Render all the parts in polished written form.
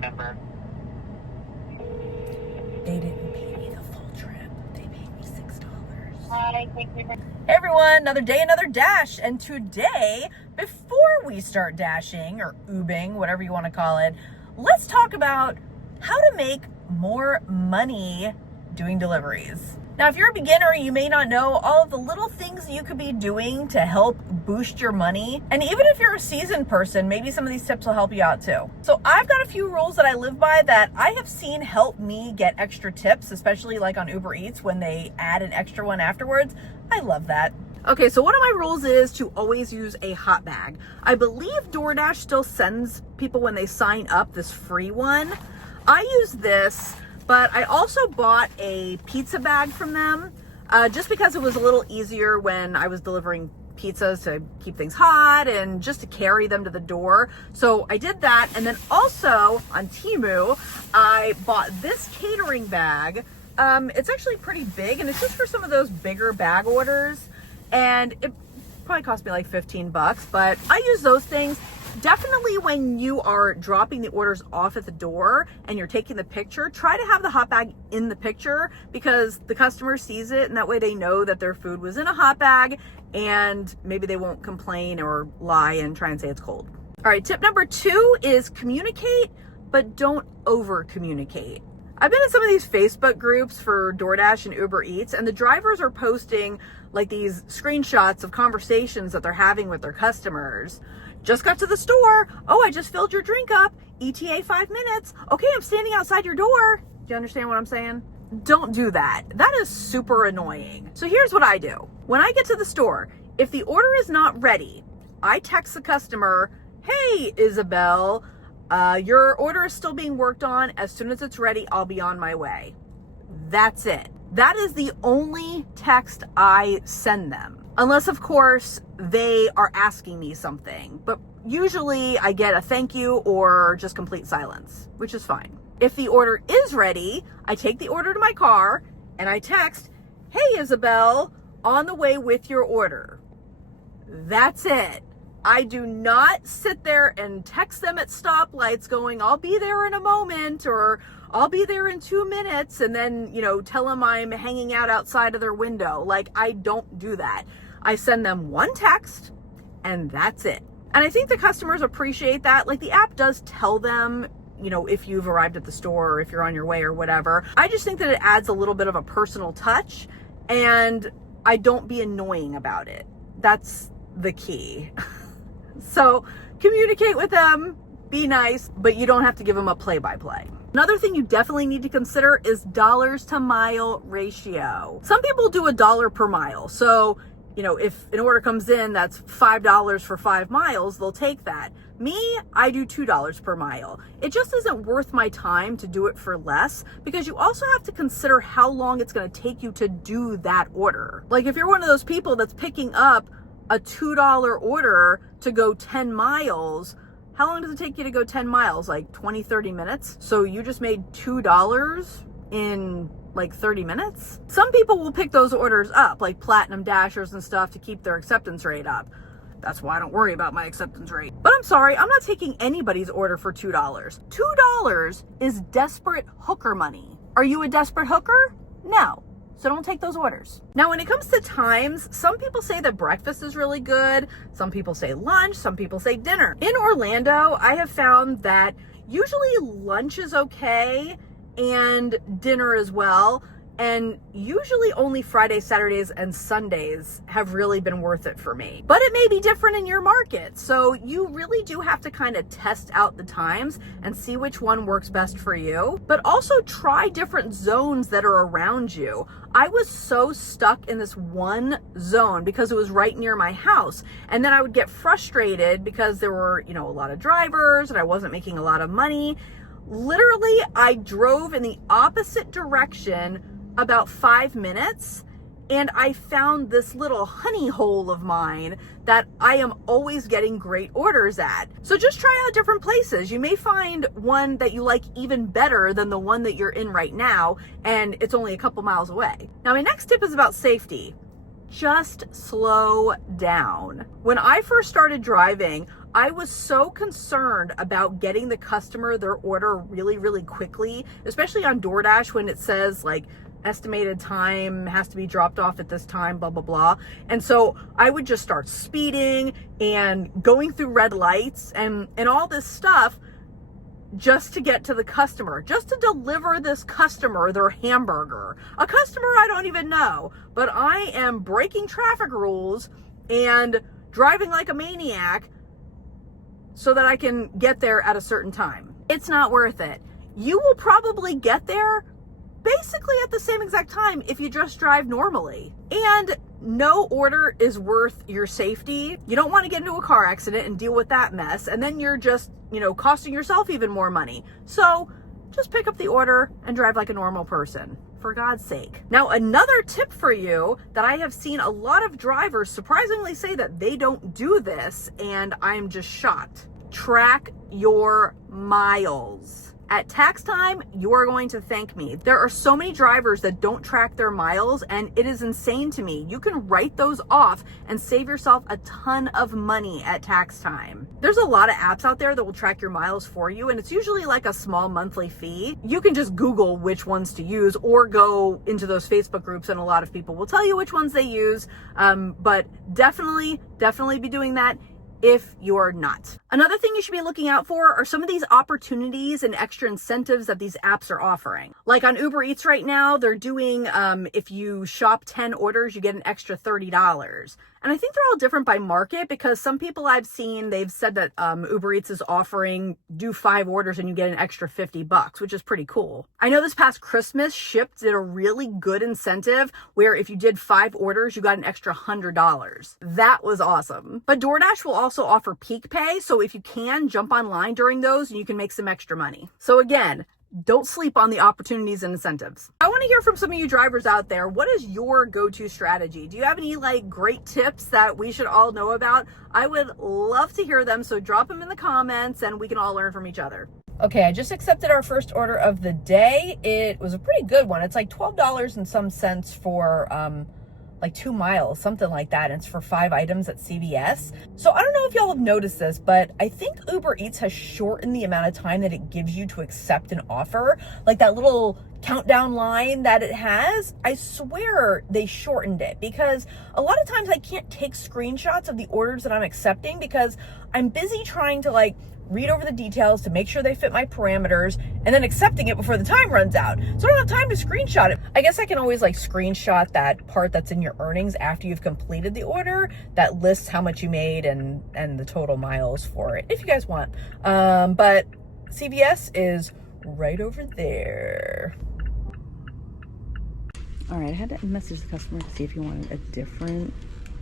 number. They didn't pay me the full trip. They paid me $6. Hi, thank you for... Hey everyone, another day, another dash. And today, before we start dashing or Ubing, whatever you want to call it, let's talk about how to make more money doing deliveries. Now, if you're a beginner, you may not know all of the little things you could be doing to help boost your money. And even if you're a seasoned person, maybe some of these tips will help you out too. So I've got a few rules that I live by that I have seen help me get extra tips, especially like on Uber Eats when they add an extra one afterwards. I love that. Okay, so one of my rules is to always use a hot bag. I believe DoorDash still sends people when they sign up this free one. I use this, but I also bought a pizza bag from them just because it was a little easier when I was delivering pizzas to keep things hot and just to carry them to the door. So I did that. And then also on Temu, I bought this catering bag. It's actually pretty big and it's just for some of those bigger bag orders. And it probably cost me like 15 bucks, but I use those things. Definitely when you are dropping the orders off at the door and you're taking the picture, try to have the hot bag in the picture because the customer sees it and that way they know that their food was in a hot bag and maybe they won't complain or lie and try and say it's cold. All right, tip number 2 is communicate, but don't over communicate. I've been in some of these Facebook groups for DoorDash and Uber Eats, and the drivers are posting like these screenshots of conversations that they're having with their customers. Just got to the store. Oh, I just filled your drink up. ETA 5 minutes. Okay, I'm standing outside your door. Do you understand what I'm saying? Don't do that. That is super annoying. So here's what I do. When I get to the store, if the order is not ready, I text the customer, hey, Isabel, your order is still being worked on. As soon as it's ready, I'll be on my way. That's it. That is the only text I send them. Unless, of course, they are asking me something. But usually I get a thank you or just complete silence, which is fine. If the order is ready, I take the order to my car and I text, hey, Isabel, on the way with your order. That's it. I do not sit there and text them at stoplights going, I'll be there in a moment, or I'll be there in 2 minutes, and then, tell them I'm hanging out outside of their window. Like, I don't do that. I send them one text and that's it. And I think the customers appreciate that. Like, the app does tell them, if you've arrived at the store or if you're on your way or whatever. I just think that it adds a little bit of a personal touch and I don't be annoying about it. That's the key. So communicate with them, be nice, but you don't have to give them a play-by-play. Another thing you definitely need to consider is dollars to mile ratio. Some people do $1 per mile. So, if an order comes in that's $5 for 5 miles, they'll take that. Me, I do $2 per mile. It just isn't worth my time to do it for less because you also have to consider how long it's going to take you to do that order. Like if you're one of those people that's picking up a $2 order to go 10 miles, how long does it take you to go 10 miles? Like 20, 30 minutes? So you just made $2 in like 30 minutes? Some people will pick those orders up, like platinum dashers and stuff, to keep their acceptance rate up. That's why I don't worry about my acceptance rate. But I'm sorry, I'm not taking anybody's order for $2. $2 is desperate hooker money. Are you a desperate hooker? No. So don't take those orders. Now, when it comes to times, some people say that breakfast is really good. Some people say lunch. Some people say dinner. In Orlando, I have found that usually lunch is okay and dinner as well. And usually only Fridays, Saturdays, and Sundays have really been worth it for me. But it may be different in your market. So you really do have to kind of test out the times and see which one works best for you. But also try different zones that are around you. I was so stuck in this one zone because it was right near my house. And then I would get frustrated because there were, a lot of drivers and I wasn't making a lot of money. Literally, I drove in the opposite direction about 5 minutes and I found this little honey hole of mine that I am always getting great orders at. So just try out different places. You may find one that you like even better than the one that you're in right now, and it's only a couple miles away. Now, my next tip is about safety. Just slow down. When I first started driving, I was so concerned about getting the customer their order really, really quickly, especially on DoorDash when it says like estimated time has to be dropped off at this time, blah, blah, blah. And so I would just start speeding and going through red lights and all this stuff just to get to the customer, just to deliver this customer their hamburger. A customer I don't even know, but I am breaking traffic rules and driving like a maniac so that I can get there at a certain time. It's not worth it. You will probably get there basically at the same exact time if you just drive normally. And no order is worth your safety. You don't want to get into a car accident and deal with that mess. And then you're just, costing yourself even more money. So just pick up the order and drive like a normal person, for God's sake. Now, another tip for you that I have seen a lot of drivers surprisingly say that they don't do this, and I'm just shocked. Track your miles. At tax time, you are going to thank me. There are so many drivers that don't track their miles, and it is insane to me. You can write those off and save yourself a ton of money at tax time. There's a lot of apps out there that will track your miles for you, and it's usually like a small monthly fee. You can just Google which ones to use or go into those Facebook groups, and a lot of people will tell you which ones they use. But definitely be doing that if you're not. Another thing you should be looking out for are some of these opportunities and extra incentives that these apps are offering. Like on Uber Eats right now, they're doing, if you shop 10 orders, you get an extra $30. And I think they're all different by market, because some people I've seen, they've said that Uber Eats is offering do 5 orders and you get an extra $50, which is pretty cool. I know this past Christmas, Shipt did a really good incentive where if you did 5 orders, you got an extra $100. That was awesome. But DoorDash will also offer peak pay. So if you can, jump online during those and you can make some extra money. So again, don't sleep on the opportunities and incentives. I want to hear from some of you drivers out there. What is your go-to strategy? Do you have any great tips that we should all know about? I would love to hear them. So drop them in the comments and we can all learn from each other. Okay, I just accepted our first order of the day. It was a pretty good one. It's like $12 and some cents for like 2 miles, something like that. And it's for 5 items at CVS. So I don't know if y'all have noticed this, but I think Uber Eats has shortened the amount of time that it gives you to accept an offer. Like that little countdown line that it has, I swear they shortened it, because a lot of times I can't take screenshots of the orders that I'm accepting because I'm busy trying to read over the details to make sure they fit my parameters and then accepting it before the time runs out. So I don't have time to screenshot it. I guess I can always screenshot that part that's in your earnings after you've completed the order that lists how much you made and the total miles for it, if you guys want. But CVS is right over there. All right, I had to message the customer to see if he wanted a different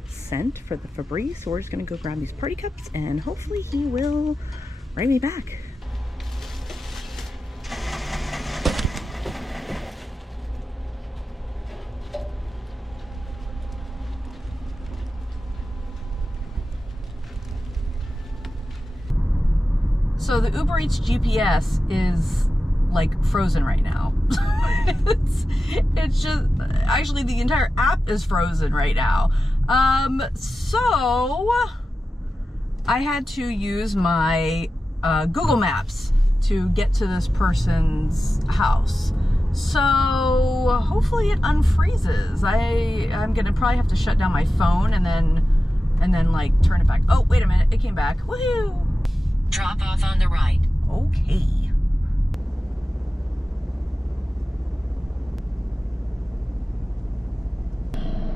scent for the Febreze. So we're just gonna go grab these party cups and hopefully he will write me back. So the Uber Eats GPS is frozen right now. it's just, actually the entire app is frozen right now. So I had to use my Google Maps to get to this person's house. So hopefully it unfreezes. I'm gonna probably have to shut down my phone and then turn it back. Oh, wait a minute, it came back. Woohoo! Drop off on the right. Okay.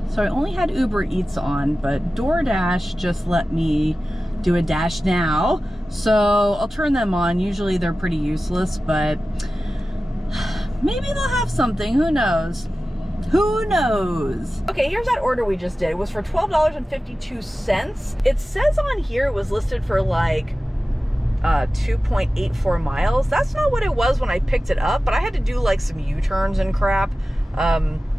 So I only had Uber Eats on, but DoorDash just let me do a dash now. So I'll turn them on. Usually they're pretty useless, but maybe they'll have something. Who knows? Who knows? Okay, here's that order we just did. It was for $12.52. It says on here it was listed for 2.84 miles. That's not what it was when I picked it up, but I had to do some U-turns and crap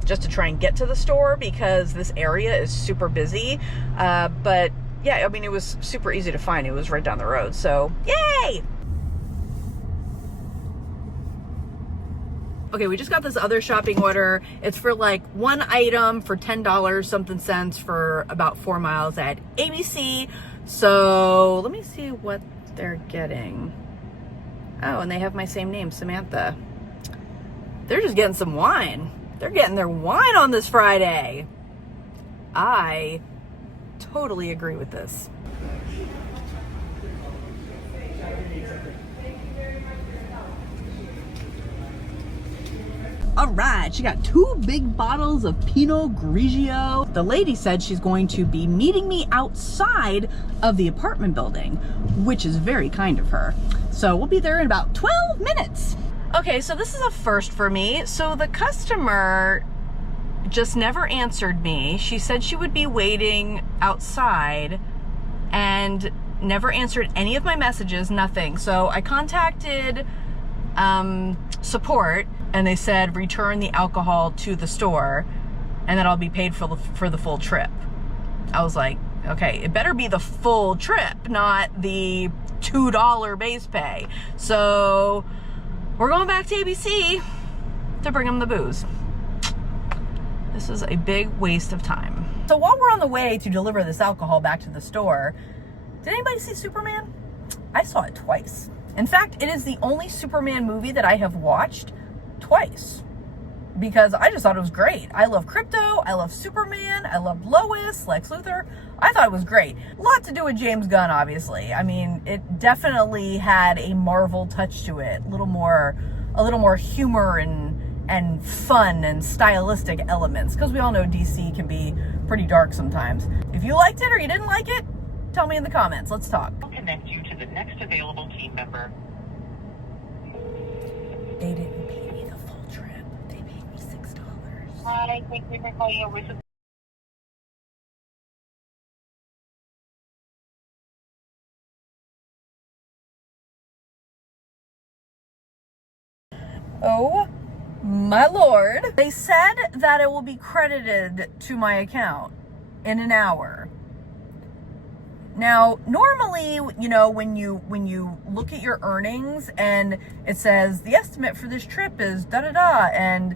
just to try and get to the store because this area is super busy. But yeah, I mean, it was super easy to find. It was right down the road, so yay! Okay, we just got this other shopping order. It's for 1 item for $10 something cents for about 4 miles at ABC. So let me see what they're getting. Oh, and they have my same name, Samantha. They're just getting some wine. They're getting their wine on this Friday. I totally agree with this. All right, she got 2 big bottles of Pinot Grigio. The lady said she's going to be meeting me outside of the apartment building, which is very kind of her. So we'll be there in about 12 minutes. Okay, so this is a first for me. So the customer just never answered me. She said she would be waiting outside and never answered any of my messages, nothing. So I contacted support, and they said return the alcohol to the store and then I'll be paid for the full trip. I was like, okay, it better be the full trip, not the $2 base pay. So we're going back to ABC to bring them the booze. This is a big waste of time. So while we're on the way to deliver this alcohol back to the store, did anybody see Superman? I saw it twice. In fact, it is the only Superman movie that I have watched twice because I just thought it was great. I love Crypto, I love Superman, I love Lois, Lex Luthor. I thought it was great. A lot to do with James Gunn, obviously. I mean, it definitely had a Marvel touch to it, a little more humor and fun and stylistic elements, because we all know DC can be pretty dark sometimes. If you liked it or you didn't like it, tell me in the comments. Let's talk. I'll connect you to the next available team member. They didn't pay me the full trip. They paid me $6. Hi, thank you for calling over. Oh my Lord. They said that it will be credited to my account in an hour. Now, normally, you know, when you look at your earnings and it says the estimate for this trip is da-da-da, and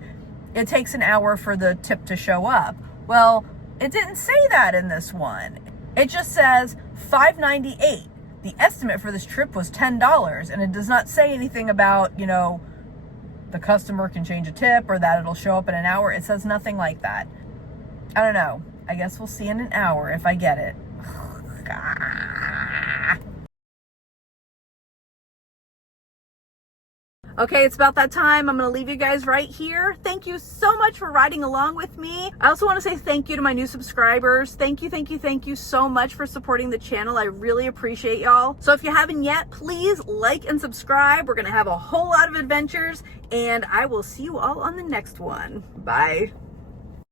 it takes an hour for the tip to show up. Well, it didn't say that in this one. It just says $5.98. The estimate for this trip was $10, and it does not say anything about, you know, the customer can change a tip or that it'll show up in an hour. It says nothing like that. I don't know. I guess we'll see in an hour if I get it. Okay, it's about that time. I'm going to leave you guys right here. Thank you so much for riding along with me. I also want to say thank you to my new subscribers. Thank you so much for supporting the channel. I really appreciate y'all. So if you haven't yet, please like and subscribe. We're going to have a whole lot of adventures, and I will see you all on the next one. Bye.